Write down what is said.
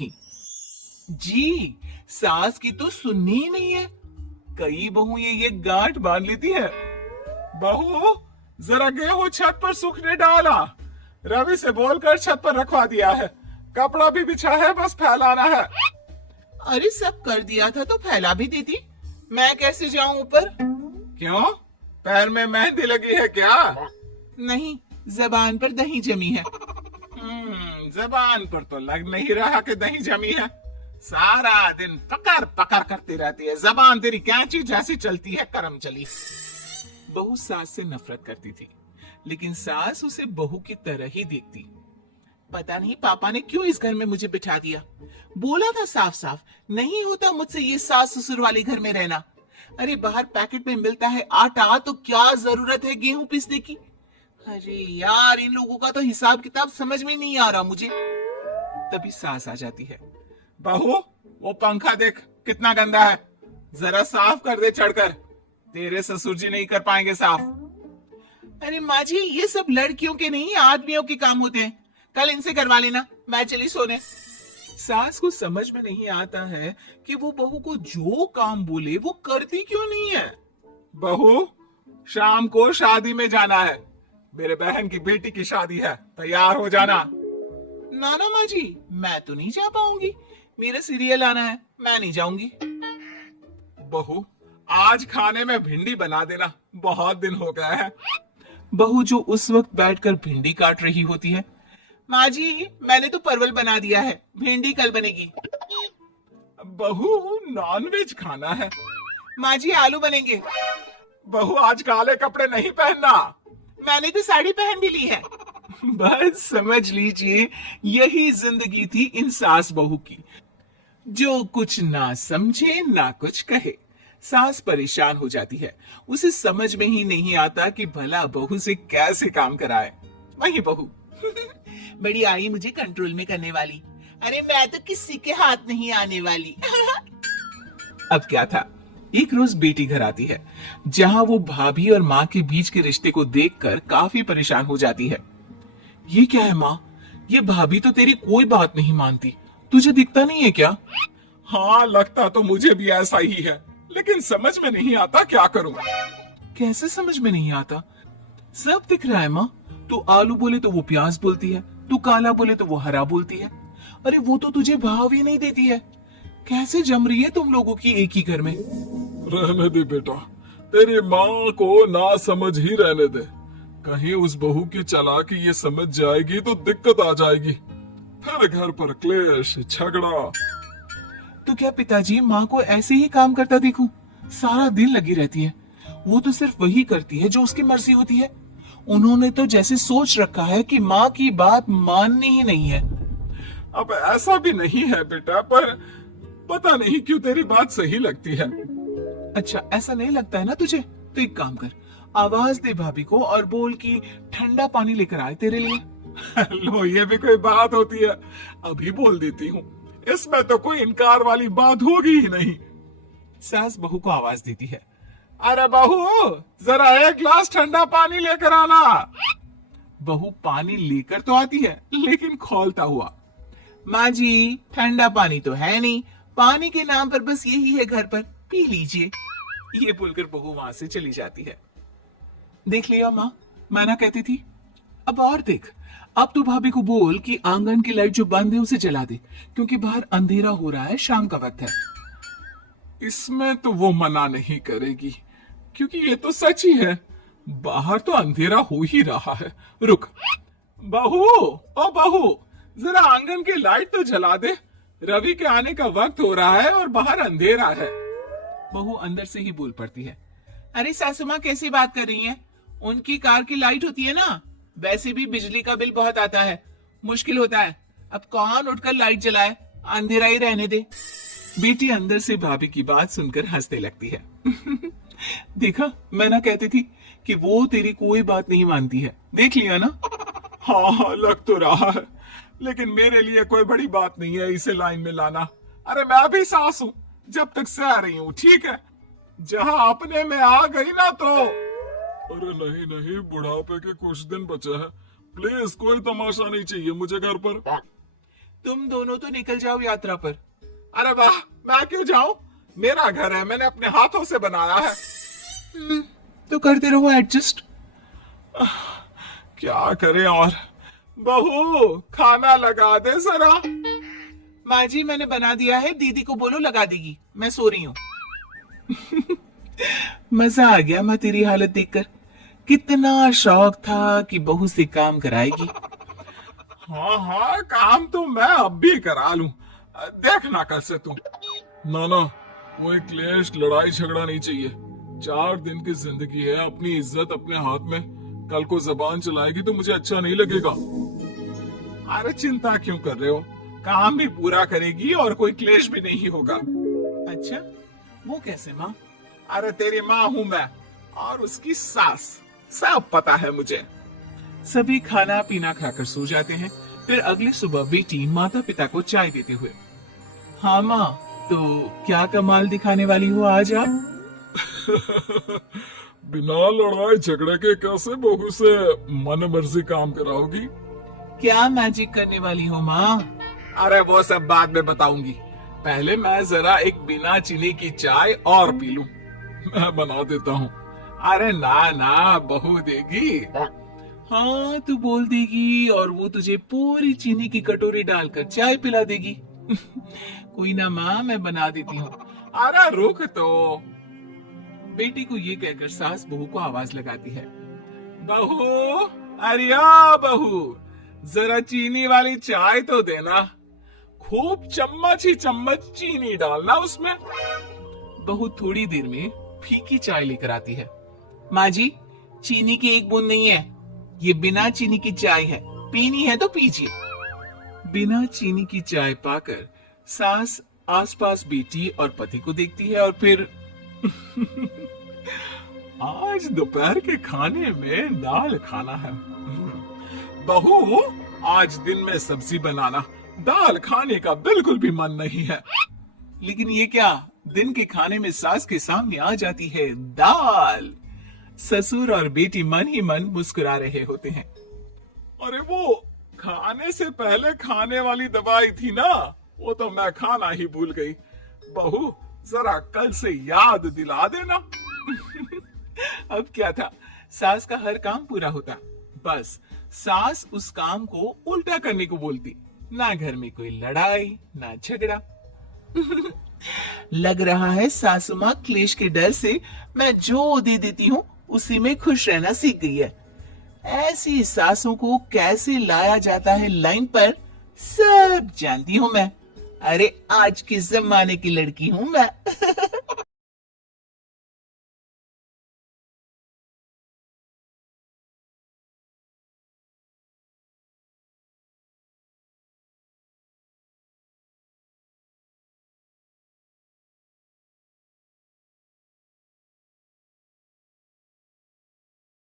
रखी। जी, सास की तो सुननी ही नहीं है। कई बहू ये गांठ बांध लेती है। बहू, जरा गेहूं छत पर सूखने डाला। रवि से बोलकर छत पर रखवा दिया है। कपड़ा भी बिछा है, बस फैलाना है। अरे सब कर दिया था तो फैला भी देती। मैं कैसे जाऊं ऊपर? क्यों, पैर में मेहंदी लगी है क्या? नहीं, जबान पर दही जमी है। जबान पर तो लग नहीं रहा कि दही जमी है। सारा दिन पकड़ पकड़ करती रहती है। जबान तेरी कैंची जैसी चलती है, करम चली। बहू सास से नफरत करती थी, लेकिन सास उसे बहू की तरह ही देखती। पता नहीं पापा ने क्यों इस घर में मुझे बिठा दिया। बोला था साफ साफ, नहीं होता मुझसे ये सास ससुर वाले घर में रहना। अरे बाहर पैकेट में मिलता है आटा, तो क्या जरूरत है गेहूं पीसने की। अरे यार, इन लोगों का तो हिसाब किताब समझ में नहीं आ रहा मुझे। तभी सास आ जाती है। बहू, वो पंखा देख कितना गंदा है, जरा साफ कर दे चढ़कर। तेरे ससुर जी नहीं कर पाएंगे साफ। अरे माँ जी, ये सब लड़कियों के नहीं आदमियों के काम होते हैं। कल इनसे करवा लेना, मैं चली सोने। सास को समझ में नहीं आता है कि वो बहू को जो काम बोले वो करती क्यों नहीं है। बहू, शाम को शादी में जाना है। मेरे बहन की बेटी की शादी है, तैयार हो जाना। ना माँ जी, मैं तो नहीं जा पाऊंगी। मेरा सीरियल आना है, मैं नहीं जाऊंगी। बहू, आज खाने में भिंडी बना देना, बहुत दिन हो गया है। बहू जो उस वक्त बैठकर भिंडी काट रही होती है। माँ जी, मैंने तो परवल बना दिया है, भिंडी कल बनेगी। बहू, नॉनवेज खाना है। माँ जी, आलू बनेंगे। बहू, आज काले कपड़े नहीं पहनना। मैंने तो साड़ी पहन भी ली है। बस समझ लीजिए, यही जिंदगी थी इन सास बहू की, जो कुछ ना समझे ना कुछ कहे। सास परेशान हो जाती है, उसे समझ में ही नहीं आता कि भला बहू से कैसे काम कराए। वही बहू बड़ी आई मुझे कंट्रोल में करने वाली। अरे मैं तो किसी के हाथ नहीं आने वाली। अब क्या था, एक रोज बेटी घर आती है, जहां वो भाभी और माँ के बीच के रिश्ते को देखकर काफी परेशान हो जाती है। ये क्या है माँ, ये भाभी तो तेरी कोई बात नहीं मानती, तुझे दिखता नहीं है क्या? हाँ, लगता तो मुझे भी ऐसा ही है, लेकिन समझ में नहीं आता क्या करूं। कैसे समझ में नहीं आता? सब दिख रहा है माँ। तू आलू बोले तो वो प्याज बोलती है, तू काला बोले तो वो हरा बोलती है। अरे वो तो तुझे भाव ही नहीं देती है। कैसे जम रही है तुम लोगों की एक ही घर में? रहने दे बेटा, तेरी माँ को ना समझ ही रहने दे। कहीं उस बहू की चालाकी ये समझ जाएगी तो दिक्कत आ जाएगी, फिर घर पर क्लेश झगड़ा। तो क्या पिताजी माँ को ऐसे ही काम करता देखूं? सारा दिन लगी रहती है। वो तो सिर्फ वही करती है जो उसकी मर्जी होती है। उन्होंने तो जैसे सोच रखा है कि माँ की बात माननी ही नहीं है। अब ऐसा भी नहीं है बेटा, पर पता नहीं क्यों तेरी बात सही लगती है। अच्छा, ऐसा नहीं लगता है ना तुझे? तो एक काम कर, आवाज दे भाभी को और बोल कि ठंडा पानी लेकर आए तेरे लिए। लो, ये भी कोई बात होती है? अभी बोल देती हूँ, इसमें तो कोई इनकार वाली बात होगी ही नहीं। सास बहू को आवाज देती है। अरे बहू, जरा एक गिलास ठंडा पानी लेकर आना। बहू पानी लेकर तो आती है, लेकिन खौलता हुआ। माँ जी, ठंडा पानी तो है नहीं, पानी के नाम पर बस यही है घर पर, पी लीजिए। ये बोलकर बहू वहां से चली जाती है। देख लिया माँ, मैं ना कहती थी। अब और देख, अब तो भाभी को बोल कि आंगन की लाइट जो बंद है उसे जला दे, क्योंकि बाहर अंधेरा हो रहा है, शाम का वक्त है। इसमें तो वो मना नहीं करेगी, क्योंकि ये तो सच ही है, बाहर तो अंधेरा हो ही रहा है। रुक बहू, ओ बहू, जरा आंगन की लाइट तो जला दे। रवि के आने का वक्त हो रहा है और बाहर अंधेरा है। बहू अंदर से ही बोल पड़ती है। अरे सासू माँ, कैसी बात कर रही हैं? उनकी कार की लाइट होती है ना, वैसे भी बिजली का बिल बहुत आता है, मुश्किल होता है। अब कौन उठकर लाइट जलाए, अंधेरा ही रहने दे। बेटी अंदर से भाभी की बात सुनकर हंसने लगती है। देखा, मैं ना कहती थी कि वो तेरी कोई बात नहीं मानती है, देख लिया ना। हाँ, लग तो रहा है, लेकिन मेरे लिए कोई बड़ी बात नहीं है इसे लाइन में लाना। अरे मैं भी सास हूँ, जब तक सह रही हूँ, ठीक है। जहाँ अपने में आ गई ना तो। अरे नहीं नहीं, बुढ़ापे के कुछ दिन बचे हैं, प्लीज कोई तमाशा नहीं चाहिए मुझे घर पर। तुम दोनों तो निकल जाओ यात्रा पर। अरे वाह, मैं क्यों जाऊं? मेरा घर है, मैंने अपने हाथों से बनाया है। तो करते रहो एडजस्ट। क्या करें और? बहू, खाना लगा दे जरा। माँ जी मैंने बना दिया है, दीदी को बोलो लगा देगी, मैं सो रही हूँ। मजा आ गया माँ तेरी हालत देखकर। कितना शौक था कि बहू से काम कराएगी। हाँ हाँ, काम तो मैं अब भी करा लूं। देखना कल से तू। ना, कोई क्लेश लड़ाई झगड़ा नहीं चाहिए। 4 दिन की जिंदगी है, अपनी इज्जत अपने हाथ में। कल को जबान चलाएगी तो मुझे अच्छा नहीं लगेगा। अरे चिंता क्यों कर रहे हो? काम भी पूरा करेगी और कोई क्लेश भी नहीं होगा। अच्छा, वो कैसे माँ? अरे तेरी माँ हूँ मैं और उसकी सास, सब पता है मुझे। सभी खाना पीना खाकर सो जाते हैं। फिर अगली सुबह बेटी माता पिता को चाय देते हुए, हाँ माँ, तो क्या कमाल दिखाने वाली हो आज आप? बिना लड़ाई झगड़े के कैसे बहू से मन मर्जी काम कराओगी? क्या मैजिक करने वाली हो माँ? अरे वो सब बाद में बताऊंगी। पहले मैं जरा एक बिना चीनी की चाय और पी लूं। मैं बना देता हूँ। अरे ना, बहू देगी। हाँ तू बोल देगी और वो तुझे पूरी चीनी की कटोरी डालकर चाय पिला देगी। कोई ना माँ, मैं बना देती हूँ। अरे रुक तो। बेटी को ये कहकर सास बहू को आवाज लगाती है, बहू, अरिया बहू, जरा चीनी वाली चाय तो देना। खूब चम्मच ही चम्मच चीनी डालना उसमें। बहू थोड़ी देर में फीकी चाय लेकर आती है। माँ जी, चीनी की एक बूंद नहीं है, ये बिना चीनी की चाय है, पीनी है तो पीजिए। बिना चीनी की चाय पाकर सास आसपास बेटी और पति को देखती है और फिर आज दोपहर के खाने में दाल खाना है। बहू, आज दिन में सब्जी बनाना, दाल खाने का बिल्कुल भी मन नहीं है। लेकिन ये क्या, दिन के खाने में सास के सामने आ जाती है दाल। ससुर और बेटी मन ही मन मुस्कुरा रहे होते हैं। अरे वो खाने से पहले खाने वाली दवाई थी ना, वो तो मैं खाना ही भूल गई। बहू, जरा कल से याद दिला देना। अब क्या था, सास का हर काम पूरा होता, बस सास उस काम को उल्टा करने को बोलती। ना घर में कोई लड़ाई ना झगड़ा। लग रहा है सासू माँ क्लेश के डर से मैं जो दे देती हूँ उसी में खुश रहना सीख गई है। ऐसी सासों को कैसे लाया जाता है लाइन पर, सब जानती हूँ मैं। अरे आज के जमाने की लड़की हूँ मैं।